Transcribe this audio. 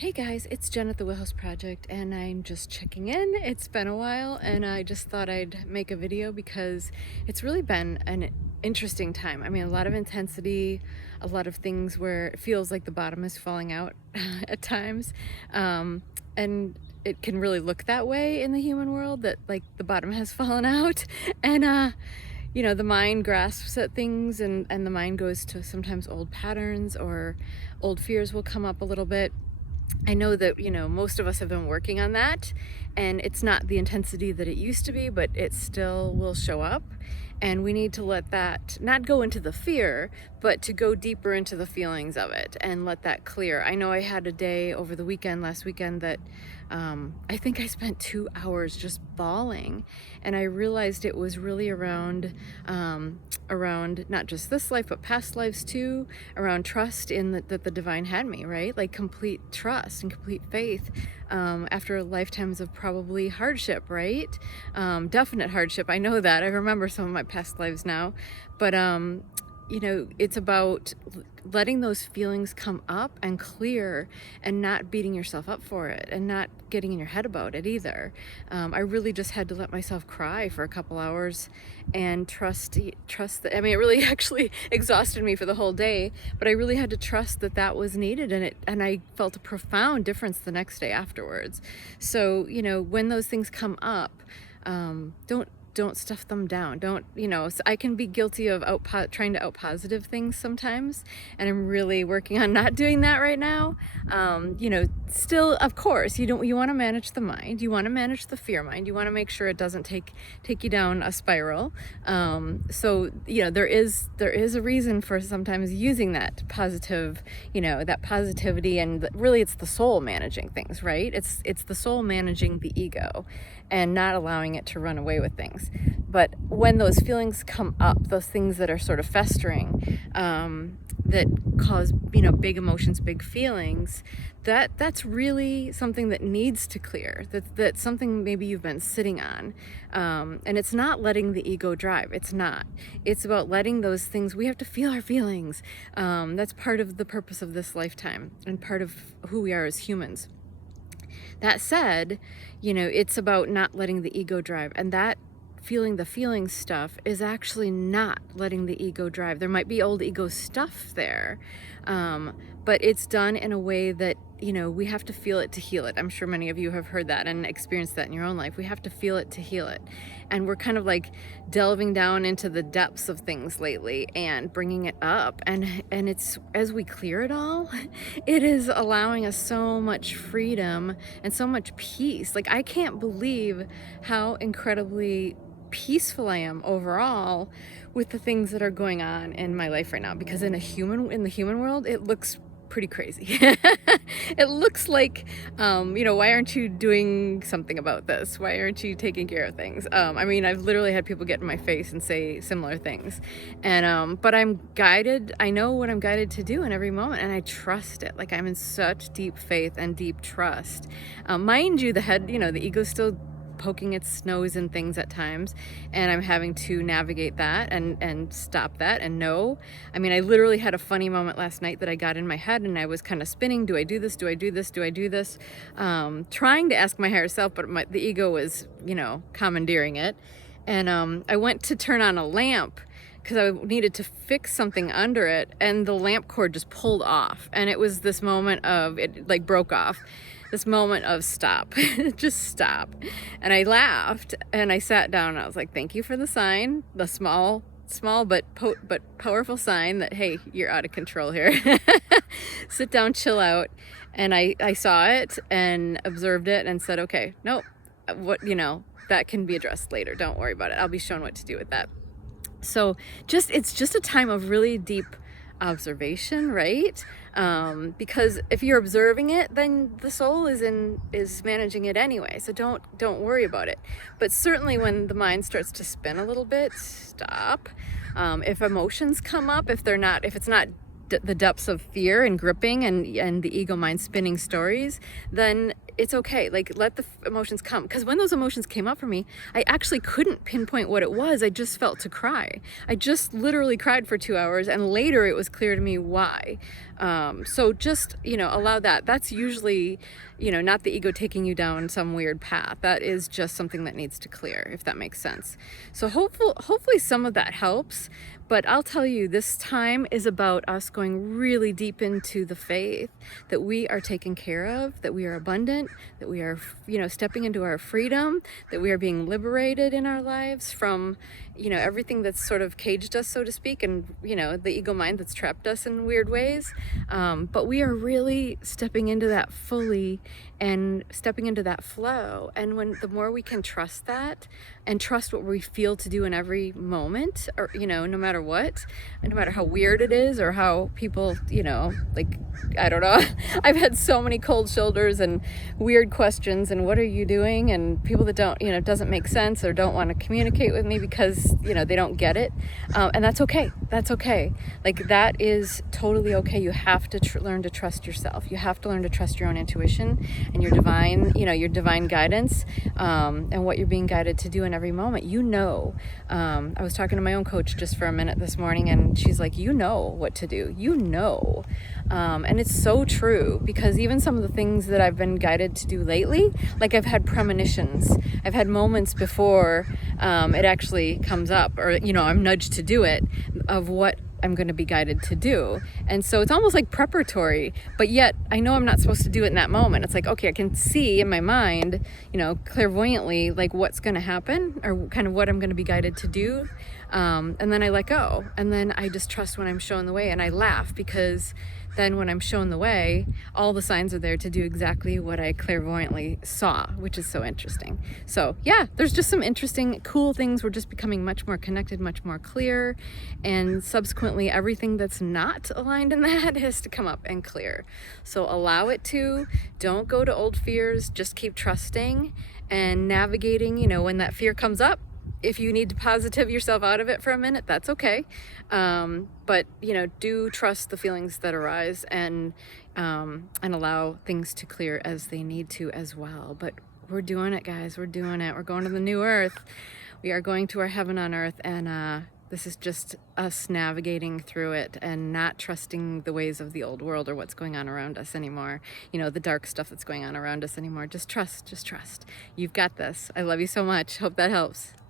Hey guys, it's Jen at the Wheelhouse Project, and I'm just checking in. It's been a while, and I just thought I'd make a video because it's really been an interesting time. I mean, a lot of intensity, a lot of things where it feels like the bottom is falling out at times. And it can really look that way in the human world, that like the bottom has fallen out. And the mind grasps at things, and the mind goes to sometimes old patterns, or old fears will come up a little bit. I know that, most of us have been working on that, and it's not the intensity that it used to be, but it still will show up. And we need to let that not go into the fear, but to go deeper into the feelings of it and let that clear. I know I had a day over the weekend, last weekend, that I think I spent 2 hours just bawling, and I realized it was really around not just this life, but past lives too, around trust in that the divine had me, right? Like complete trust and complete faith after lifetimes of probably hardship, right? Definite hardship. I know that. I remember some of my past lives now, but it's about letting those feelings come up and clear, and not beating yourself up for it, and not getting in your head about it either. I really just had to let myself cry for a couple hours and trust that. I mean, it really actually exhausted me for the whole day, but I really had to trust that that was needed, and I felt a profound difference the next day afterwards. So, when those things come up, don't stuff them down. So I can be guilty of trying to out positive things sometimes, and I'm really working on not doing that right now. Still, of course, you want to manage the mind, you want to manage the fear mind, you want to make sure it doesn't take you down a spiral. So there is a reason for sometimes using that positive, that positivity, and really it's the soul managing things, right? It's the soul managing the ego and not allowing it to run away with things. But when those feelings come up, those things that are sort of festering, that cause, big emotions, big feelings, that's really something that needs to clear. That's something maybe you've been sitting on. And it's not letting the ego drive. It's not. It's about letting those things, we have to feel our feelings. That's part of the purpose of this lifetime and part of who we are as humans. That said, it's about not letting the ego drive, and that feeling the feeling stuff is actually not letting the ego drive. There might be old ego stuff there, but it's done in a way that, we have to feel it to heal it. I'm sure many of you have heard that and experienced that in your own life. We have to feel it to heal it. And we're kind of like delving down into the depths of things lately and bringing it up. And it's, as we clear it all, it is allowing us so much freedom and so much peace. Like, I can't believe how incredibly peaceful I am overall with the things that are going on in my life right now, because in the human world, it looks pretty crazy. It looks like, why aren't you doing something about this? Why aren't you taking care of things? I mean, I've literally had people get in my face and say similar things, and but I'm guided. I know what I'm guided to do in every moment, and I trust it. Like, I'm in such deep faith and deep trust. Mind you, the ego's still poking its nose in things at times, and I'm having to navigate that and stop that and know. I mean, I literally had a funny moment last night that I got in my head, and I was kind of spinning. Do I do this? Do I do this? Do I do this? Trying to ask my higher self, but the ego was, commandeering it. And I went to turn on a lamp because I needed to fix something under it, and the lamp cord just pulled off, and it was this moment of it, like, broke off. This moment of stop, just stop. And I laughed, and I sat down, and I was like, thank you for the sign, the small but powerful sign that, hey, you're out of control here. Sit down, chill out. And I saw it and observed it and said, okay, nope, that can be addressed later. Don't worry about it. I'll be shown what to do with that. So it's just a time of really deep observation, right? Because if you're observing it, then the soul is managing it anyway. So don't worry about it. But certainly when the mind starts to spin a little bit, stop. If emotions come up, if it's not the depths of fear and gripping and the ego mind spinning stories, then it's okay. Like, let the emotions come. Because when those emotions came up for me, I actually couldn't pinpoint what it was. I just felt to cry. I just literally cried for 2 hours, and later it was clear to me why. So just, allow that. That's usually, not the ego taking you down some weird path. That is just something that needs to clear, if that makes sense. So hopefully some of that helps. But I'll tell you, this time is about us going really deep into the faith that we are taken care of, that we are abundant, that we are, stepping into our freedom, that we are being liberated in our lives from, everything that's sort of caged us, so to speak, and, the ego mind that's trapped us in weird ways. But we are really stepping into that fully and stepping into that flow. And the more we can trust that and trust what we feel to do in every moment, or, no matter what, and no matter how weird it is or how people, like, I don't know, I've had so many cold shoulders and weird questions and what are you doing? And people that don't, it doesn't make sense or don't want to communicate with me because, they don't get it. And that's okay. That's okay. Like, that is totally okay. You have to learn to trust yourself. You have to learn to trust your own intuition and your divine, your divine guidance, and what you're being guided to do in every moment. I was talking to my own coach just for a minute this morning, and she's like, what to do, and it's so true, because even some of the things that I've been guided to do lately, like I've had premonitions, I've had moments before it actually comes up, or I'm nudged to do it, of what I'm going to be guided to do. And so it's almost like preparatory, but yet I know I'm not supposed to do it in that moment. It's like, okay, I can see in my mind, clairvoyantly, like what's going to happen or kind of what I'm going to be guided to do. And then I let go, and then I just trust when I'm shown the way, and I laugh, because then when I'm shown the way, all the signs are there to do exactly what I clairvoyantly saw, which is so interesting. So yeah, there's just some interesting, cool things. We're just becoming much more connected, much more clear, and subsequently everything that's not aligned in that has to come up and clear. So allow it to. Don't go to old fears. Just keep trusting and navigating, when that fear comes up. If you need to positive yourself out of it for a minute, that's okay. But do trust the feelings that arise, and allow things to clear as they need to as well. But we're doing it, guys. We're doing it. We're going to the new earth. We are going to our heaven on earth, and this is just us navigating through it and not trusting the ways of the old world or what's going on around us anymore. The dark stuff that's going on around us anymore. Just trust. You've got this. I love you so much. Hope that helps.